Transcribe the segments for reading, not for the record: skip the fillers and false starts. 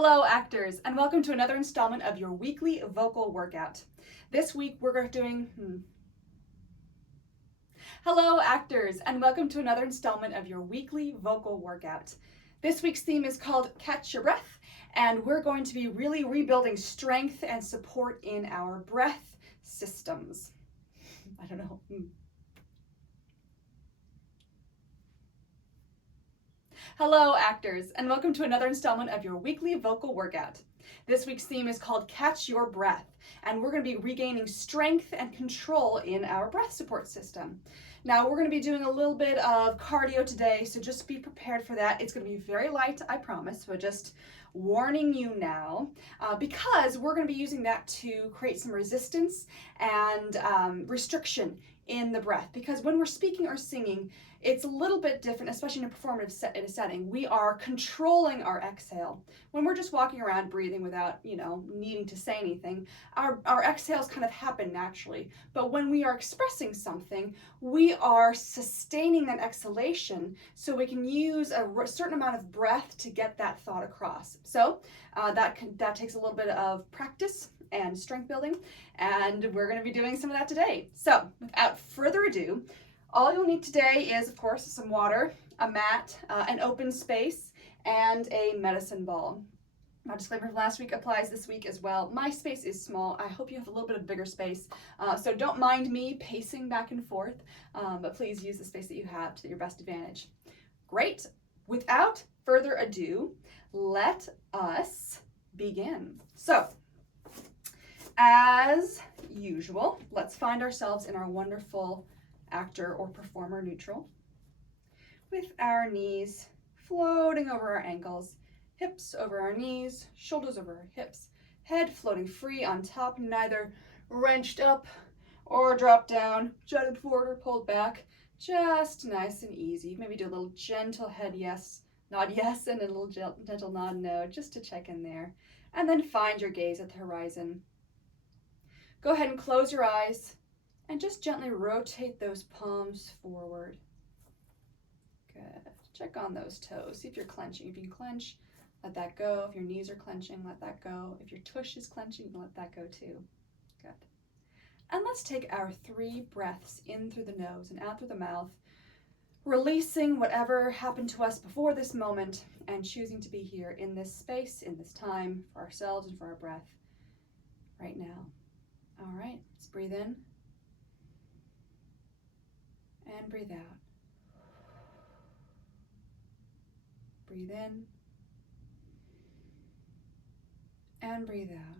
Hello, actors, and welcome to another installment of your weekly vocal workout. This week we're doing... Hello, actors, and welcome to another installment of your weekly vocal workout. This week's theme is called Catch Your Breath, and we're going to be really rebuilding strength and support in our breath systems. I don't know. Hello, actors, and welcome to another installment of your weekly vocal workout. This week's theme is called Catch Your Breath, and we're going to be regaining strength and control in our breath support system. Now, we're going to be doing a little bit of cardio today, so just be prepared for that. It's going to be very light, I promise, but just warning you now, because we're going to be using that to create some resistance and restriction in the breath, because when we're speaking or singing, it's a little bit different, especially in a performative setting. We are controlling our exhale. When we're just walking around breathing without, needing to say anything, our exhales kind of happen naturally. But when we are expressing something, we are sustaining that exhalation so we can use a certain amount of breath to get that thought across. So that takes a little bit of practice and strength building, and we're going to be doing some of that today. So without further ado, all you'll need today is, of course, some water, a mat, an open space, and a medicine ball. My disclaimer from last week applies this week as well. My space is small. I hope you have a little bit of bigger space, so don't mind me pacing back and forth, but please use the space that you have to your best advantage. Great. Without further ado, let us begin. So, as usual, let's find ourselves in our wonderful actor or performer neutral, with our knees floating over our ankles, hips over our knees, shoulders over our hips, head floating free on top, neither wrenched up or dropped down, jutted forward or pulled back, just nice and easy. Maybe do a little gentle head yes, nod yes, and a little gentle nod no, just to check in there. And then find your gaze at the horizon. Go ahead and close your eyes and just gently rotate those palms forward. Good. Check on those toes. See if you're clenching. If you can clench, let that go. If your knees are clenching, let that go. If your tush is clenching, let that go too. Good. And let's take our 3 breaths in through the nose and out through the mouth, releasing whatever happened to us before this moment and choosing to be here in this space, in this time, for ourselves and for our breath right now. All right, let's breathe in. And breathe out. Breathe in. And breathe out.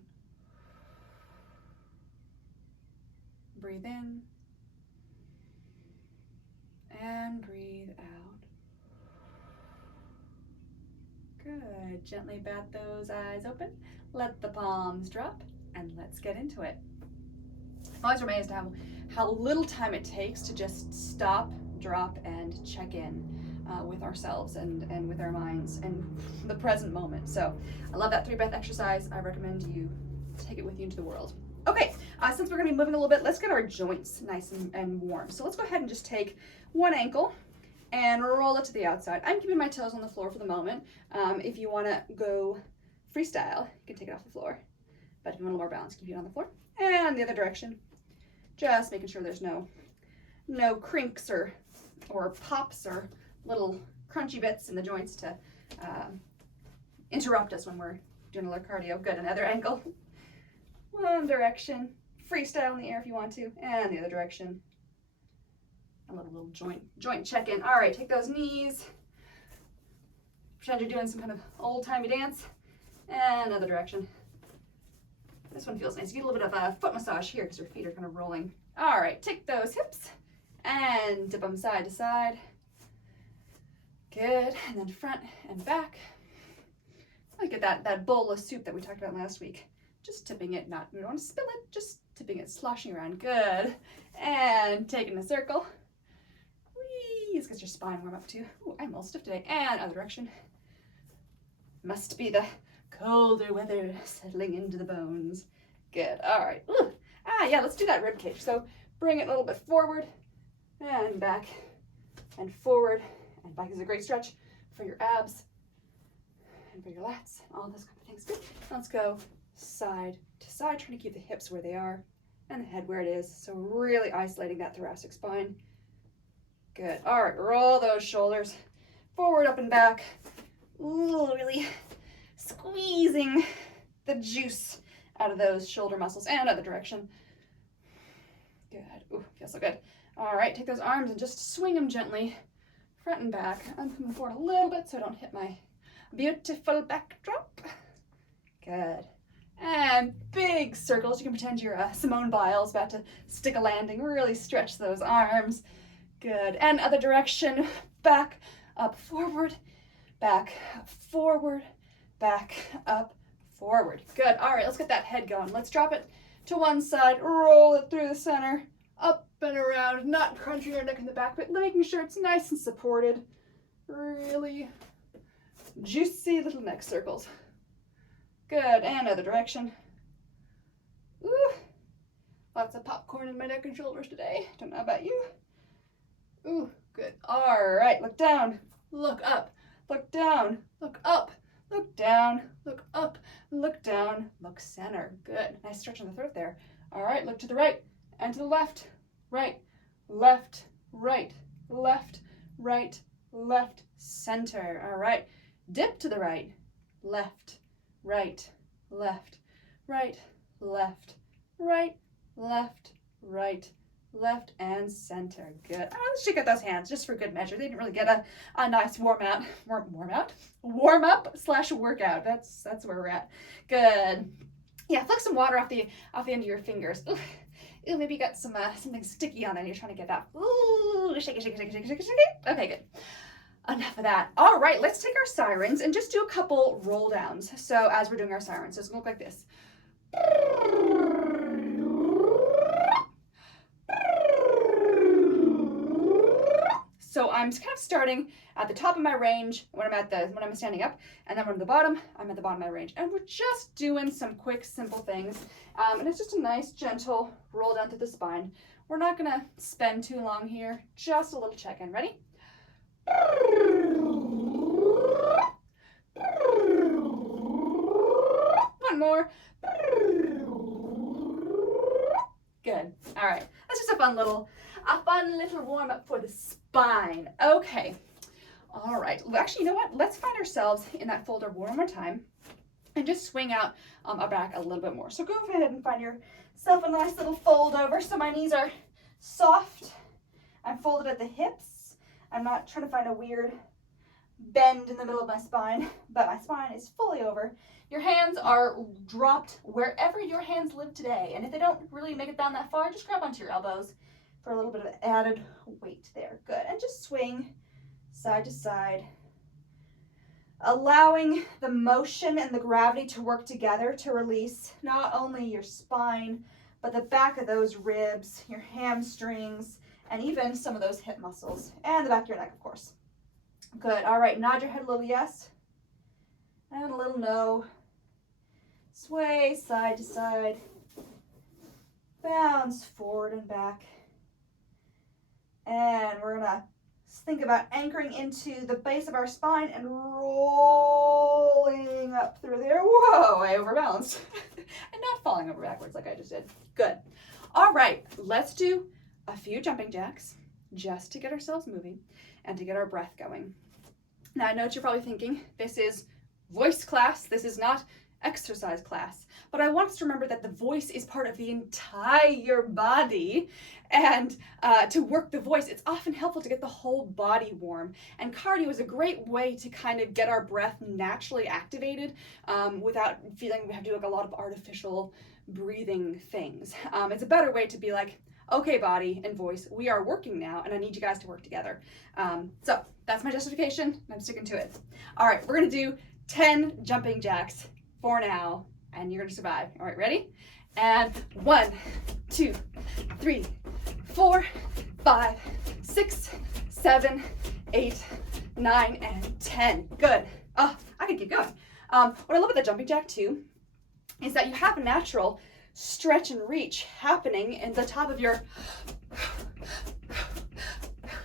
Breathe in. And breathe out. Good. Gently bat those eyes open. Let the palms drop, and let's get into it. I'm always amazed how little time it takes to just stop, drop, and check in with ourselves and with our minds and the present moment. So I love that 3 breath exercise. I recommend you take it with you into the world. Okay, since we're going to be moving a little bit, let's get our joints nice and warm. So let's go ahead and just take one ankle and roll it to the outside. I'm keeping my toes on the floor for the moment. If you want to go freestyle, you can take it off the floor. But if you want a little more balance, keep it on the floor. And the other direction. Just making sure there's no crinks or pops or little crunchy bits in the joints to interrupt us when we're doing a little cardio. Good, another ankle. One direction. Freestyle in the air if you want to. And the other direction. A little joint check-in. All right, take those knees. Pretend you're doing some kind of old-timey dance. And another direction. This one feels nice. You get a little bit of a foot massage here because your feet are kind of rolling. All right, take those hips and dip them side to side. Good, and then front and back. Like get that bowl of soup that we talked about last week. Just tipping it, we don't want to spill it, just tipping it, sloshing around. Good, and taking a circle. Whee, this gets your spine warm up too. Ooh, I'm all stiff today. And other direction. Must be the colder weather settling into the bones. Good. All right. Ooh. Yeah, let's do that rib cage. So bring it a little bit forward and back and forward and back. Is a great stretch for your abs and for your lats, all those kind of things. Good. Let's go side to side, trying to keep the hips where they are and the head where it is. So really isolating that thoracic spine. Good. All right, roll those shoulders forward, up and back. Ooh, really squeezing the juice out of those shoulder muscles and other direction. Good. Ooh, feels so good. All right, take those arms and just swing them gently front and back. I'm coming forward a little bit so I don't hit my beautiful backdrop. Good. And big circles. You can pretend you're Simone Biles about to stick a landing. Really stretch those arms. Good. And other direction. Back, up, forward. Back, up, forward. Back, up, forward. Good. All right, let's get that head going. Let's drop it to one side. Roll it through the center. Up and around. Not crunching your neck in the back, but making sure it's nice and supported. Really juicy little neck circles. Good, and other direction. Ooh, lots of popcorn in my neck and shoulders today. Don't know about you. Ooh, good. All right, look down, look up, look down, look up, look down, look up, look down, look center. Good, nice stretch in the throat there. All right, look to the right and to the left, right, left, right, left, right, left, center. All right, dip to the right, left, right, left, right, left, right, left, right, left, and center. Good. Let's shake out those hands just for good measure. They didn't really get a nice warm up / workout. That's where we're at. Good. Yeah, flick some water off the end of your fingers. Ooh, maybe you got something sticky on it and you're trying to get that. Ooh, shake it, shake it, shake it, shake it, shake it, shake it. Okay, good. Enough of that. All right, let's take our sirens and just do a couple roll downs. So as we're doing our sirens, so it's gonna look like this. So I'm kind of starting at the top of my range when I'm standing up, and then when I'm at the bottom, I'm at the bottom of my range. And we're just doing some quick, simple things. And it's just a nice, gentle roll down through the spine. We're not gonna spend too long here, just a little check-in. Ready? One more. Good. All right. That's just a fun little warm up for the spine. Okay. All right. Well, actually, you know what? Let's find ourselves in that fold over one more time and just swing out our back a little bit more. So go ahead and find yourself a nice little fold over. So my knees are soft. I'm folded at the hips. I'm not trying to find a weird bend in the middle of my spine, but my spine is fully over. Your hands are dropped wherever your hands live today. And if they don't really make it down that far, just grab onto your elbows for a little bit of added weight there. Good. And just swing side to side, allowing the motion and the gravity to work together to release not only your spine, but the back of those ribs, your hamstrings, and even some of those hip muscles, and the back of your neck, of course. Good. All right, nod your head a little yes, and a little no. Sway side to side, bounce forward and back. And we're gonna think about anchoring into the base of our spine and rolling up through there. Whoa, I overbalanced. And not falling over backwards like I just did. Good. All right, let's do a few jumping jacks just to get ourselves moving and to get our breath going. Now, I know what you're probably thinking. This is voice class. This is not exercise class. But I want us to remember that the voice is part of the entire body. And to work the voice, it's often helpful to get the whole body warm. And cardio is a great way to kind of get our breath naturally activated without feeling we have to do like a lot of artificial breathing things. It's a better way to be like, okay, body and voice, we are working now, and I need you guys to work together. So that's my justification, and I'm sticking to it. All right, we're gonna do 10 jumping jacks for now, and you're gonna survive. All right, ready? And 1, 2, 3, 4, 5, 6, 7, 8, 9, and 10. Good. Oh, I could keep going. What I love about the jumping jack too is that you have a natural stretch and reach happening in the top of your.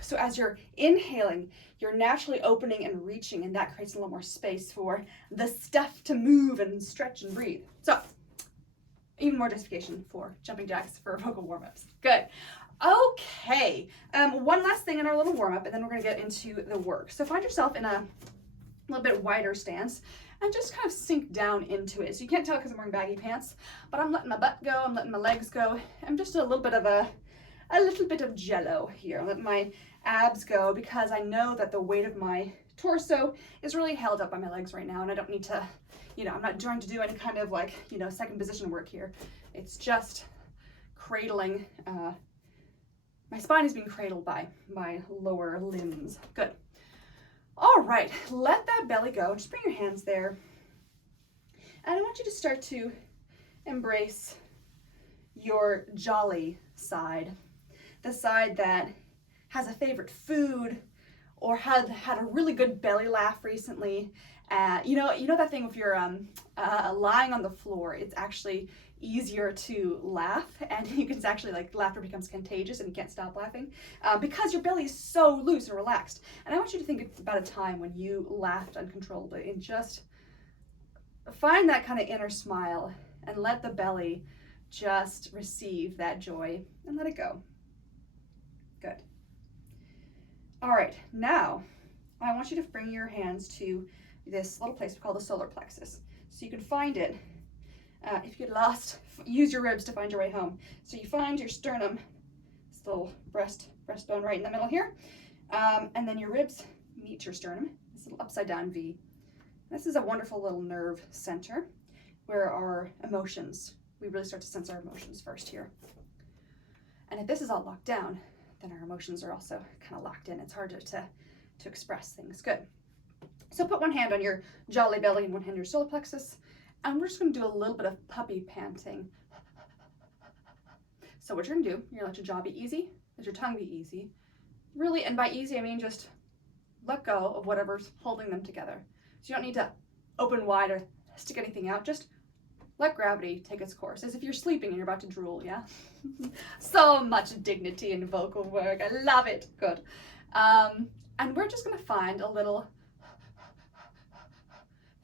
So as you're inhaling, you're naturally opening and reaching, and that creates a little more space for the stuff to move and stretch and breathe. So, even more justification for jumping jacks for vocal warm-ups. Good. Okay, one last thing in our little warm-up, and then we're going to get into the work. So find yourself in a little bit wider stance and just kind of sink down into it. So you can't tell because I'm wearing baggy pants, but I'm letting my butt go, I'm letting my legs go. I'm just a little bit of jello here. I'm letting my abs go because I know that the weight of my torso is really held up by my legs right now, and I don't need to, I'm not trying to do any kind of like, second position work here. It's just cradling, my spine is being cradled by my lower limbs. Good. All right, let that belly go. Just bring your hands there. And I want you to start to embrace your jolly side, the side that has a favorite food or had a really good belly laugh recently. You know that thing if you're lying on the floor, it's actually easier to laugh, and you can actually, like, laughter becomes contagious and you can't stop laughing because your belly is so loose and relaxed. And I want you to think about a time when you laughed uncontrollably, and just find that kind of inner smile and let the belly just receive that joy and let it go. Good. All right, now I want you to bring your hands to this little place we call the solar plexus. So you can find it. If you get lost, use your ribs to find your way home. So you find your sternum, this little breastbone right in the middle here, and then your ribs meet your sternum, this little upside down V. This is a wonderful little nerve center where our emotions, we really start to sense our emotions first here. And if this is all locked down, then our emotions are also kind of locked in. It's harder to express things. Good. So put one hand on your jolly belly and one hand on your solar plexus. And we're just going to do a little bit of puppy panting. So what you're going to do, you're going to let your jaw be easy, let your tongue be easy. Really, and by easy, I mean just let go of whatever's holding them together. So you don't need to open wide or stick anything out. Just let gravity take its course, as if you're sleeping and you're about to drool, yeah? So much dignity in vocal work. I love it. Good. And we're just going to find a little...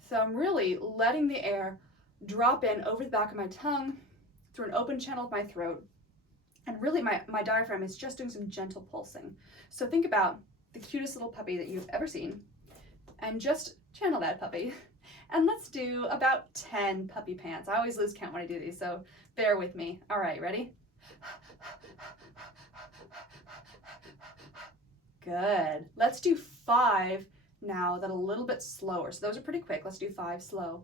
So I'm really letting the air drop in over the back of my tongue through an open channel of my throat. And really my diaphragm is just doing some gentle pulsing. So think about the cutest little puppy that you've ever seen and just channel that puppy. And let's do about 10 puppy pants. I always lose count when I do these, so bear with me. All right, ready? Good. Let's do 5 now, that a little bit slower. So those are pretty quick. Let's do 5 slow.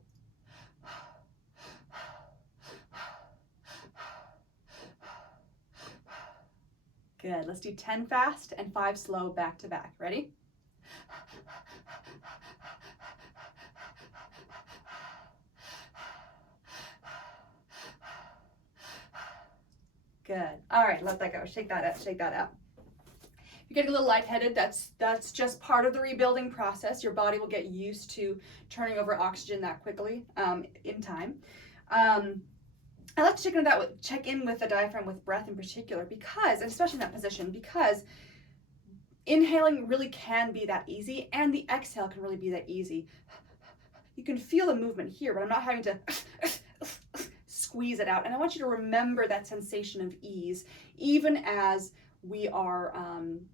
Good. Let's do 10 fast and 5 slow back to back. Ready? Good. All right, let that go. Shake that out. Shake that out. If you're getting a little lightheaded, that's just part of the rebuilding process. Your body will get used to turning over oxygen that quickly in time. I like to check in with the diaphragm with breath in particular because, and especially in that position, because inhaling really can be that easy and the exhale can really be that easy. You can feel the movement here, but I'm not having to squeeze it out. And I want you to remember that sensation of ease, even as we are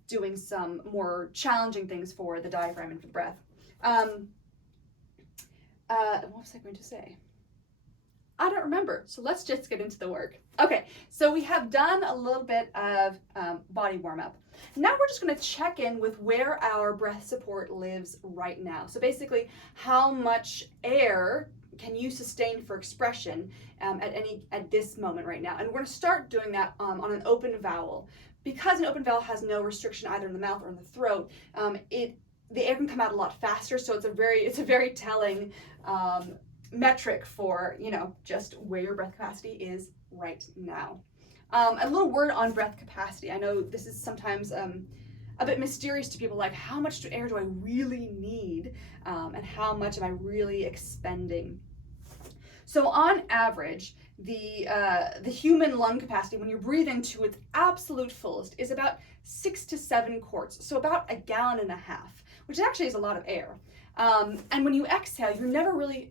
doing some more challenging things for the diaphragm and for breath. What was I going to say? I don't remember, so let's just get into the work. Okay, so we have done a little bit of body warm-up. Now we're just going to check in with where our breath support lives right now. So basically, how much air can you sustain for expression at this moment right now? And we're going to start doing that on an open vowel. Because an open vowel has no restriction either in the mouth or in the throat, the air can come out a lot faster. So it's a very telling metric for just where your breath capacity is right now. A little word on breath capacity. I know this is sometimes a bit mysterious to people, like how much air do I really need, and how much am I really expending? So on average, the human lung capacity, when you're breathing to its absolute fullest, is about 6 to 7 quarts, so about 1.5 gallons, which actually is a lot of air. And when you exhale, you're never really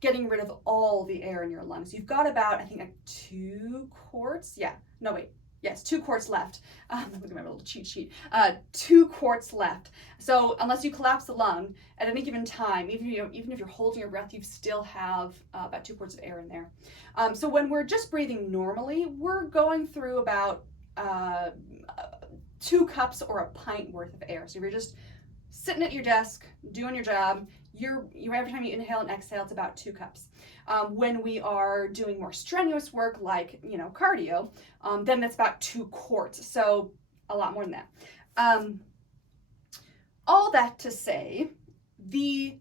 getting rid of all the air in your lungs. You've got about, I think, like 2 quarts. Yeah, no, wait. Yes, 2 quarts left. Look at my little cheat sheet. 2 quarts left. So unless you collapse the lung at any given time, even if you're holding your breath, you still have about 2 quarts of air in there. So when we're just breathing normally, we're going through about 2 cups or a pint worth of air. So if you're just sitting at your desk doing your job, you're every time you inhale and exhale, it's about 2 cups. When we are doing more strenuous work, like cardio, then that's about 2 quarts. So a lot more than that. All that to say, the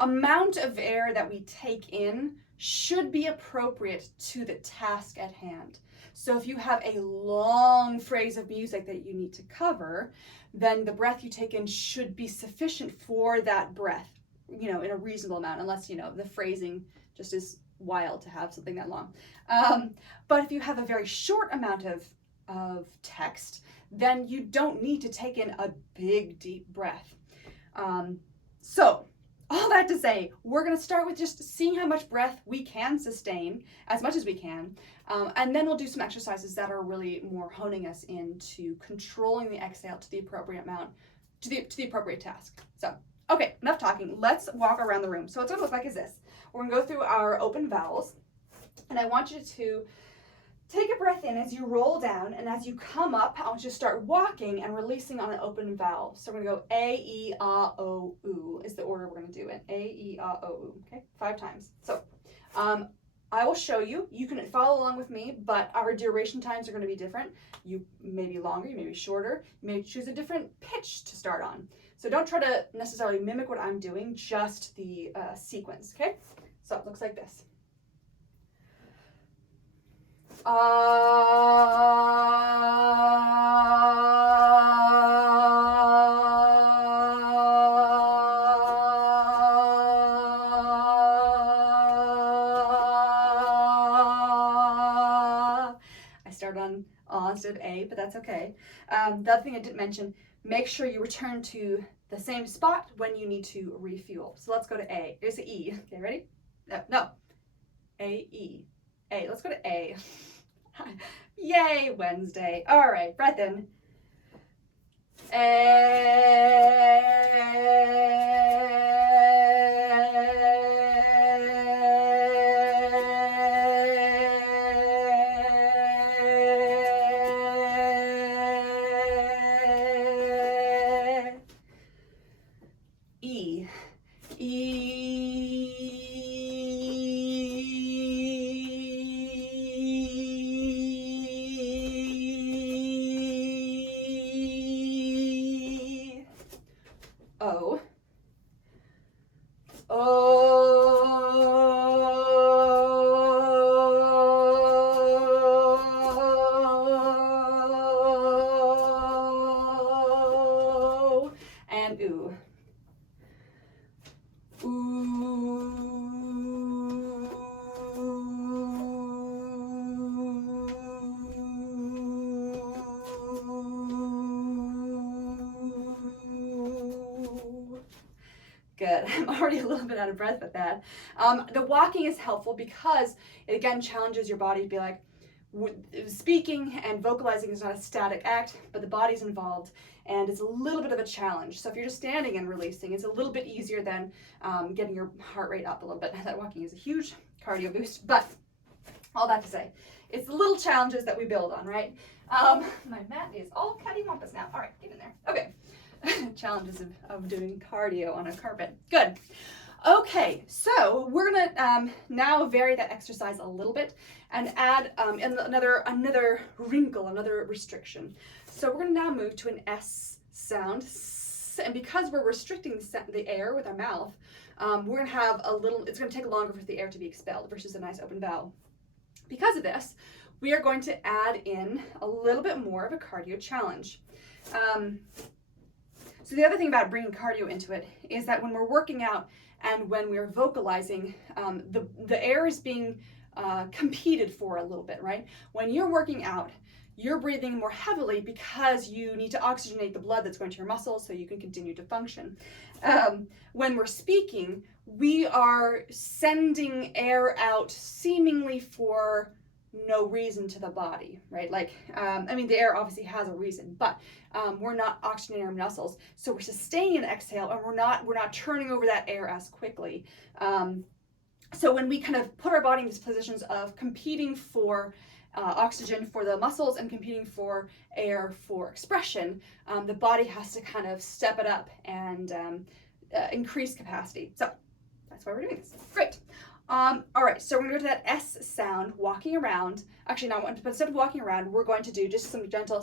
amount of air that we take in should be appropriate to the task at hand. So if you have a long phrase of music that you need to cover, then the breath you take in should be sufficient for that breath, in a reasonable amount, unless, the phrasing just is wild to have something that long. But if you have a very short amount of text, then you don't need to take in a big, deep breath. So all that to say, we're going to start with just seeing how much breath we can sustain, as much as we can, and then we'll do some exercises that are really more honing us into controlling the exhale to the appropriate amount, to the appropriate task. So, okay, enough talking. Let's walk around the room. So what's going to look like is this. We're going to go through our open vowels, and I want you to take a breath in as you roll down, and as you come up, I want you to start walking and releasing on an open vowel. So we're going to go A, E, A, O, U is the order we're going to do it. A, E, A, O, U. Okay, 5 times. So I will show you. You can follow along with me, but our duration times are going to be different. You may be longer, you may be shorter. You may choose a different pitch to start on. So don't try to necessarily mimic what I'm doing, just the sequence, okay? So it looks like this. I started on instead of A, but that's okay. The other thing I didn't mention, make sure you return to the same spot when you need to refuel. So let's go to A. Here's the E. Okay, ready? No. A, E. A. Let's go to A. Yay, Wednesday. All right, breath in. E. O. O. And oo. Good. I'm already a little bit out of breath with that. The walking is helpful because it again challenges your body to be like, speaking and vocalizing is not a static act, but the body's involved, and it's a little bit of a challenge. So if you're just standing and releasing, it's a little bit easier than getting your heart rate up a little bit. That walking is a huge cardio boost, but all that to say, it's the little challenges that we build on, right? My mat is all cattywampus now. All right, get in there. Okay. Challenges of doing cardio on a carpet. Good. Okay, so we're gonna now vary that exercise a little bit and add another wrinkle, another restriction. So we're gonna now move to an S sound, and because we're restricting the air with our mouth, we're gonna have it's gonna take longer for the air to be expelled versus a nice open vowel. Because of this, we are going to add in a little bit more of a cardio challenge. So the other thing about bringing cardio into it is that when we're working out and when we're vocalizing, the air is being competed for a little bit, right? When you're working out, you're breathing more heavily because you need to oxygenate the blood that's going to your muscles so you can continue to function. When we're speaking, we are sending air out seemingly for no reason to the body, right? Like, the air obviously has a reason, but we're not oxygenating our muscles, so we're sustaining an exhale, and we're not turning over that air as quickly. So when we kind of put our body in these positions of competing for oxygen for the muscles and competing for air for expression, the body has to kind of step it up and increase capacity. So that's why we're doing this. Great. All right, so we're gonna go to that S sound, walking around. Actually, no, but instead of walking around, we're going to do just some gentle,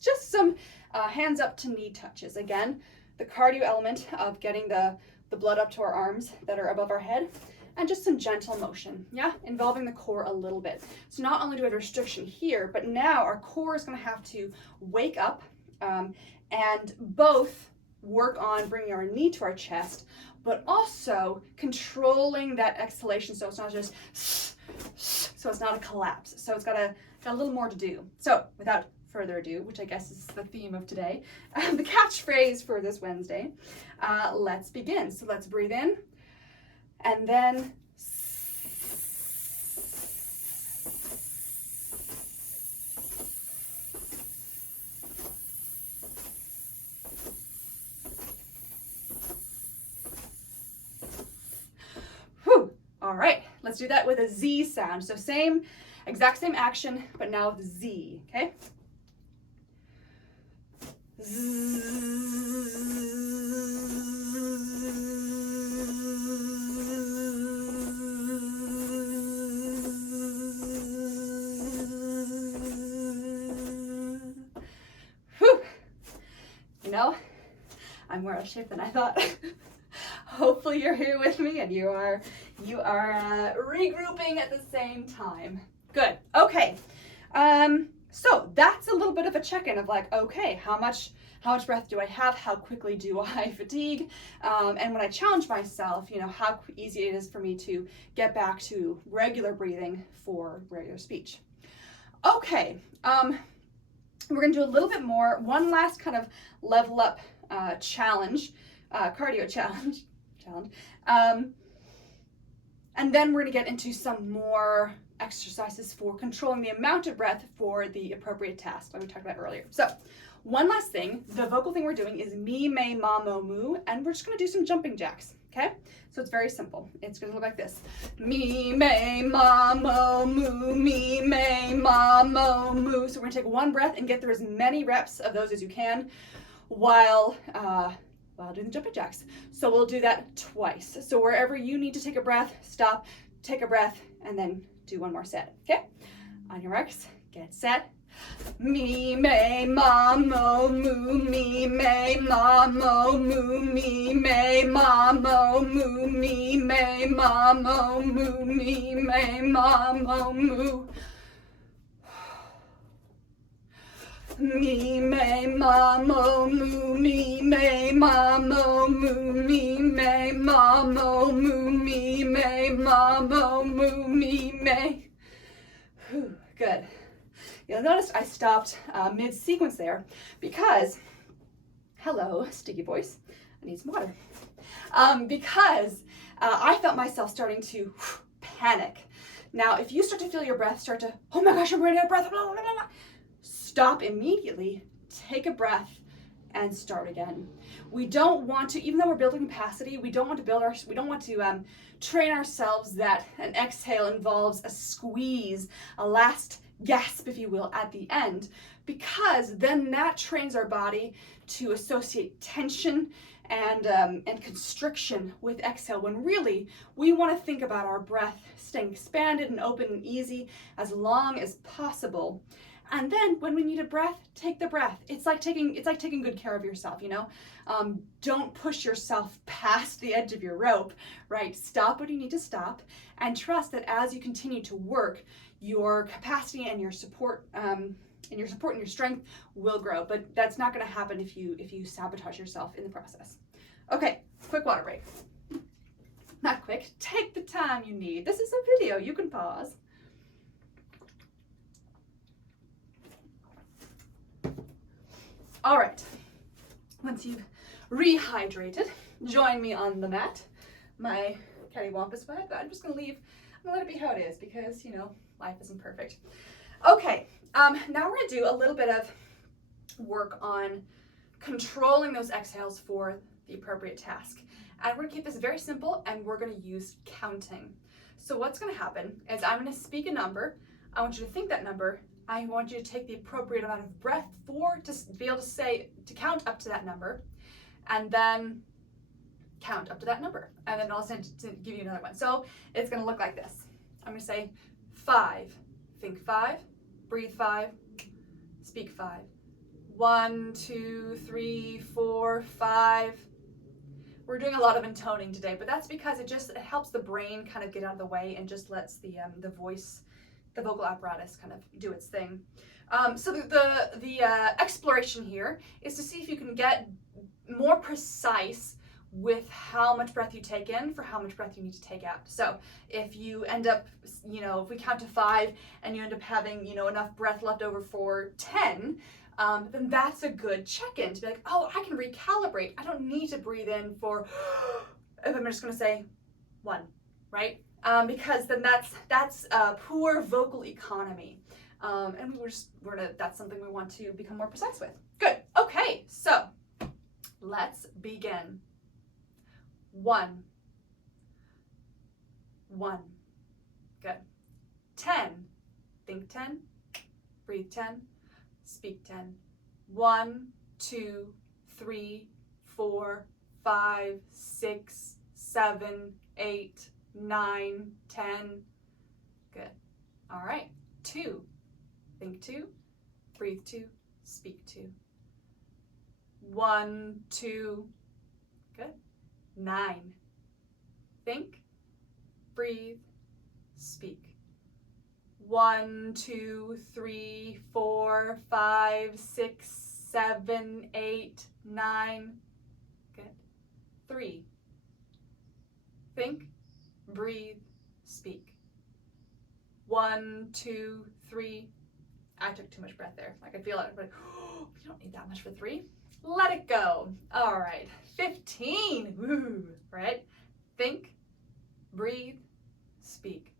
just some hands up to knee touches. Again, the cardio element of getting the blood up to our arms that are above our head, and just some gentle motion, yeah, involving the core a little bit. So not only do we have a restriction here, but now our core is gonna have to wake up and both work on bringing our knee to our chest, but also controlling that exhalation so it's not just, so it's not a collapse. So it's got a little more to do. So without further ado, which I guess is the theme of today, the catchphrase for this Wednesday, let's begin. So let's breathe in, and then all right, let's do that with a Z sound. So exact same action, but now with Z, okay? Whew. You know, I'm more out of shape than I thought. Hopefully you're here with me and you are regrouping at the same time. Good. Okay. So that's a little bit of a check-in of like, okay, how much breath do I have? How quickly do I fatigue? And when I challenge myself, how easy it is for me to get back to regular breathing for regular speech. Okay. We're gonna do a little bit more, one last kind of level up challenge, cardio challenge. And then we're gonna get into some more exercises for controlling the amount of breath for the appropriate task like we talked about earlier. So one last thing, the vocal thing we're doing is me, may, ma, mo, moo, and we're just gonna do some jumping jacks, okay? So it's very simple. It's gonna look like this. Me, may, ma, mo, moo, me, may, ma, mo, moo. So we're gonna take one breath and get through as many reps of those as you can while doing the jumping jacks. So we'll do that twice. So wherever you need to take a breath, stop, take a breath, and then do one more set, okay? On your marks, get set. Me, may, ma, mo, moo, me, may, ma, mo, moo, me, may, ma, mo, moo, me, may, ma, mo, moo, me, may, ma, mo, moo. Me, may, ma, mo, moo, me, may, ma, mo, moo, me, may, ma, mo, moo, me, may, ma, mo, moo, me, may. Good. You'll notice I stopped mid-sequence there because, hello, sticky voice, I need some water. Because I felt myself starting to panic. Now, if you start to feel your breath start to, oh my gosh, I'm running out of breath, blah, blah, blah, blah, stop immediately, take a breath, and start again. We don't want to, even though we're building capacity, we don't want to train ourselves that an exhale involves a squeeze, a last gasp, if you will, at the end, because then that trains our body to associate tension and constriction with exhale, when really we want to think about our breath staying expanded and open and easy as long as possible. And then when we need a breath, take the breath. It's like taking good care of yourself, Don't push yourself past the edge of your rope, right? Stop when you need to stop, and trust that as you continue to work, your capacity and your support and your strength will grow. But that's not going to happen if you sabotage yourself in the process. Okay, quick water break. Not quick. Take the time you need. This is a video. You can pause. All right. Once you've rehydrated, join me on the mat. My cattywampus wet, but I'm just gonna let it be how it is because, life isn't perfect. Okay, now we're gonna do a little bit of work on controlling those exhales for the appropriate task. And we're gonna keep this very simple, and we're gonna use counting. So what's gonna happen is I'm gonna speak a number. I want you to think that number. I want you to take the appropriate amount of breath to be able to count up to that number, and then count up to that number. And then I'll give you another one. So it's gonna look like this. I'm gonna say 5, think 5, breathe 5, speak 5. 1, 2, 3, 4, 5. We're doing a lot of intoning today, but that's because it helps the brain kind of get out of the way and just lets the vocal apparatus kind of do its thing. So the exploration here is to see if you can get more precise with how much breath you take in for how much breath you need to take out. So if you end up, if we count to 5 and you end up having, enough breath left over for 10, then that's a good check-in to be like, oh, I can recalibrate. I don't need to breathe in for, if I'm just gonna say 1, right? Because then that's poor vocal economy. And that's something we want to become more precise with. Good, okay, so let's begin. 1, 1, good. 10, think 10, breathe 10, speak 10. 1, 2, 3, 4, 5, 6, 7, 8, 9, 10. Good. All right. 2, think 2, breathe 2, speak 2. 1, 2, good. 9, think, breathe, speak. 1, 2, 3, 4, 5, 6, 7, 8, 9. Good. 3, think, breathe, speak. 1, 2, 3. I took too much breath there. I could feel it, but we don't need that much for 3. Let it go. All right. 15. Woo. Right? Think, breathe, speak.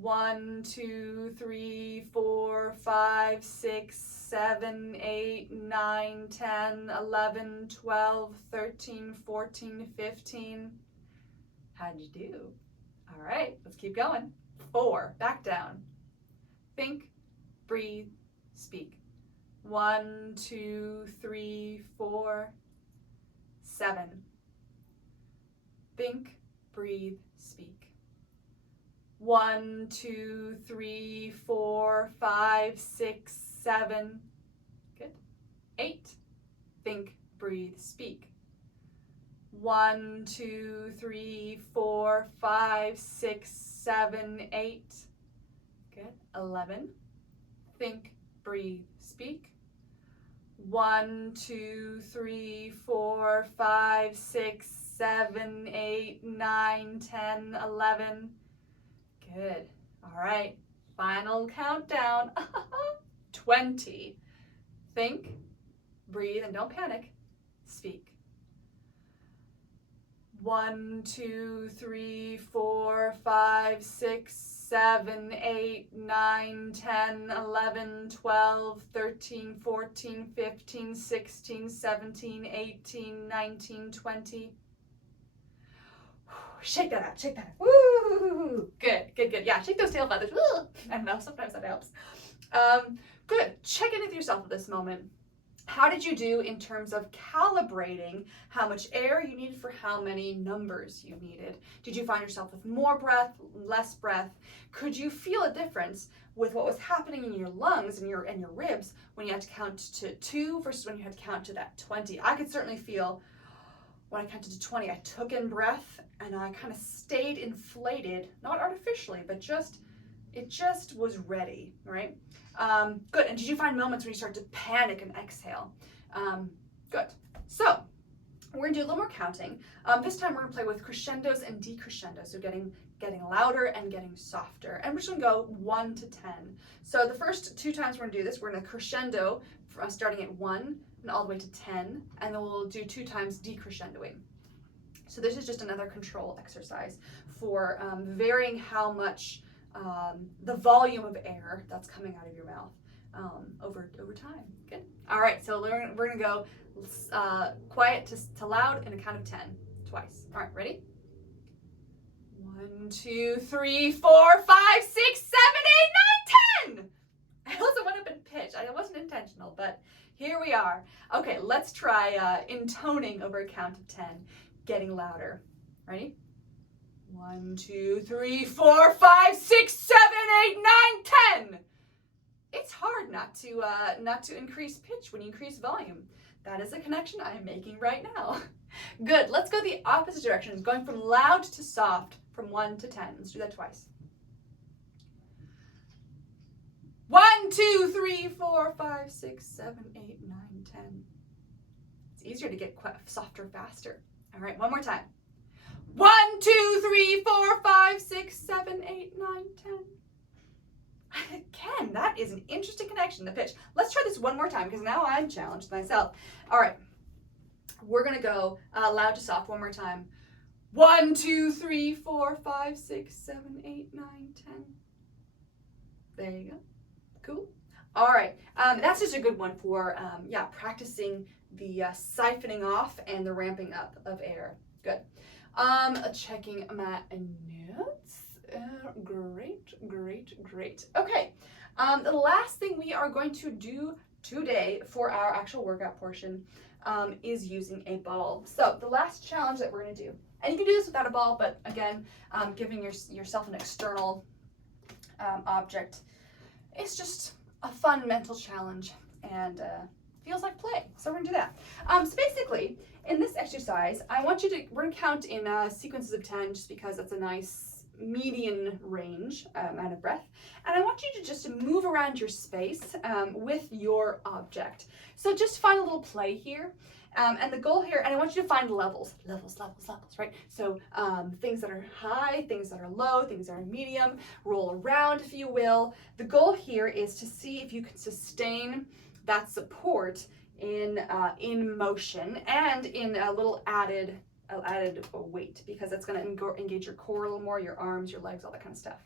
1, 2, 3, 4, 5, 6, 7, 8, 9, 10, 11, 12, 13, 14, 15. How'd you do? All right, let's keep going. 4, back down. Think, breathe, speak. 1, 2, 3, 4, 7. Think, breathe, speak. 1, 2, 3, 4, 5, 6, 7. Good. 8. Think, breathe, speak. 1, 2, 3, 4, 5, 6, 7, 8. Good. 11. Think, breathe, speak. 1, 2, 3, 4, 5, 6, 7, 8, 9, 10, 11. Good. All right. Final countdown. 20. Think, breathe, and don't panic. Speak. 1, 2, 3, 4, 5, 6, 7, 8, 9, 10, 11, 12, 13, 14, 15, 16, 17, 18, 19, 20. Shake that out, shake that out. Woo! Good, good, good. Yeah, shake those tail feathers. Woo! I don't know, sometimes that helps. Good. Check in with yourself at this moment. How did you do in terms of calibrating how much air you needed for how many numbers you needed? Did you find yourself with more breath, less breath? Could you feel a difference with what was happening in your lungs and your ribs when you had to count to 2 versus when you had to count to that 20? I could certainly feel when I counted to 20, I took in breath and I kind of stayed inflated, not artificially, but it just was ready, right? Good. And did you find moments when you start to panic and exhale? Good. So We're gonna do a little more counting. This time we're gonna play with crescendos and decrescendos, so getting louder and getting softer. And we're just gonna go 1 to 10. So the first 2 times we're gonna do this, we're gonna crescendo starting at 1 and all the way to 10, and then we'll do 2 times decrescendoing. So this is just another control exercise for varying how much the volume of air that's coming out of your mouth over time. Good. All right, so we're gonna go quiet to loud in a count of 10, twice. All right, ready? 1, 2, 3, 4, 5, 6, 7, 8, 9, 10. I also went up in pitch. It wasn't intentional, but here we are. Okay, let's try intoning over a count of 10, getting louder. Ready? 1, 2, 3, 4, 5, 6, 7, 8, 9, 10. It's hard not to increase pitch when you increase volume. That is a connection I am making right now. Good. Let's go the opposite direction, going from loud to soft, from 1 to 10. Let's do that twice. 1, 2, 3, 4, 5, 6, 7, 8, 9, 10. It's easier to get softer faster. All right, one more time. 1, 2, 3, 4, 5, 6, 7, 8, 9, 10. Again, that is an interesting connection, the pitch. Let's try this one more time because now I'm challenged myself. All right, we're gonna go loud to soft one more time. 1, 2, 3, 4, 5, 6, 7, 8, 9, 10. There you go. Cool. All right, that's just a good one for practicing the siphoning off and the ramping up of air. Good. Checking my notes. Great. Okay, the last thing we are going to do today for our actual workout portion is using a ball. So the last challenge that we're going to do, and you can do this without a ball, but again, giving yourself an external object is just a fun mental challenge and feels like play. So we're going to do that. So basically, in this exercise, we're going to count in sequences of 10 just because that's a nice median range amount of breath, and I want you to just move around your space with your object. So just find a little play here, and the goal here, and I want you to find levels, right? So things that are high, things that are low, things that are medium, roll around if you will. The goal here is to see if you can sustain that support in motion and in a little added weight, because it's going to engage your core a little more, your arms, your legs, all that kind of stuff.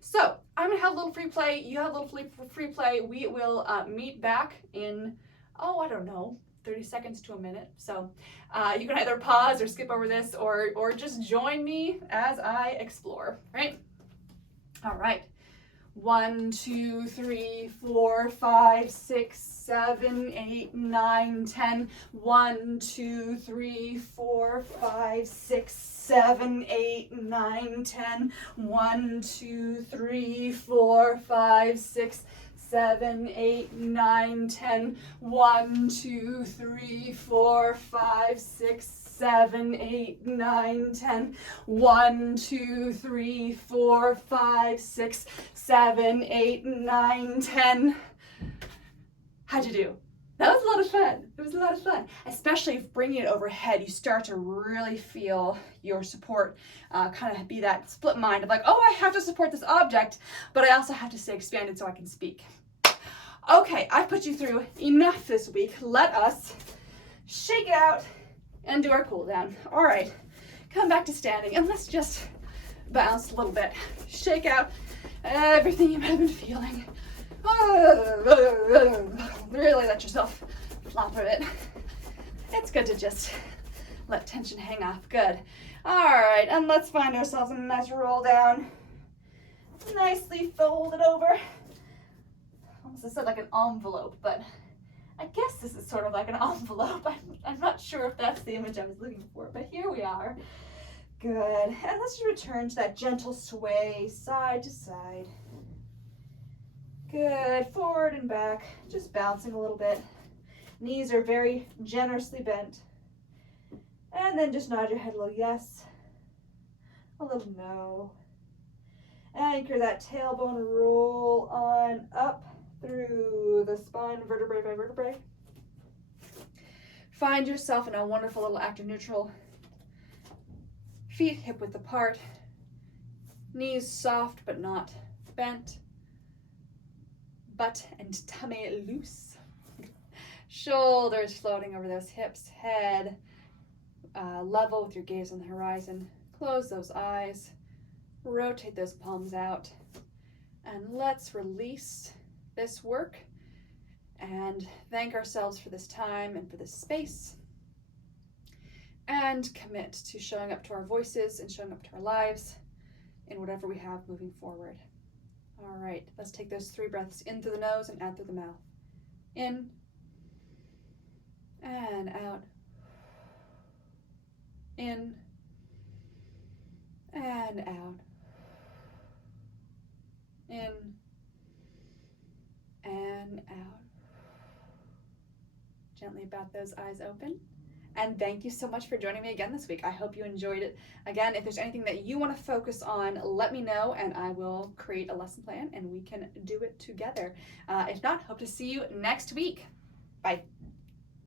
So I'm going to have a little free play. You have a little free play. We will meet back in, I don't know, 30 seconds to a minute. So you can either pause or skip over this or just join me as I explore, right? All right. 1, 2, 3, 4, 5, 6, 7, 8, 9, 10. 1, 2, 3, 4, 5, 6, 7, 8, 9, 10. 1, 2, 3, 4, 5, 6, 7, 8, 9, 10. 1, 2, 3, 4, 5, 6, 7, 8, 9, 10. 1, 2, 3, 4, 5, 6, 7, 8, 9, 10. How'd you do? That was a lot of fun. It was a lot of fun. Especially if bringing it overhead, you start to really feel your support kind of be that split mind of like, I have to support this object, but I also have to stay expanded so I can speak. Okay, I've put you through enough this week. Let us shake it out and do our cool down. All right, come back to standing and let's just bounce a little bit. Shake out everything you might have been feeling. Really let yourself flop a bit. It's good to just let tension hang off. Good. All right, and let's find ourselves a nice roll down. Nicely folded over. Almost said like an envelope, but I guess this is sort of like an envelope. I'm not sure if that's the image I was looking for, but here we are. Good. And let's just return to that gentle sway, side to side. Good. Forward and back, just bouncing a little bit. Knees are very generously bent. And then just nod your head a little yes, a little no. Anchor that tailbone, roll on up through the spine, vertebrae by vertebrae. Find yourself in a wonderful little actor neutral. Feet hip width apart. Knees soft but not bent. Butt and tummy loose. Shoulders floating over those hips. Head level with your gaze on the horizon. Close those eyes. Rotate those palms out. And let's release this work and thank ourselves for this time and for this space. And commit to showing up to our voices and showing up to our lives in whatever we have moving forward. All right, let's take those 3 breaths in through the nose and out through the mouth. In and out. In and out. In and out. Gently bat those eyes open. And thank you so much for joining me again this week. I hope you enjoyed it. Again, if there's anything that you want to focus on, let me know and I will create a lesson plan and we can do it together. If not, hope to see you next week. Bye.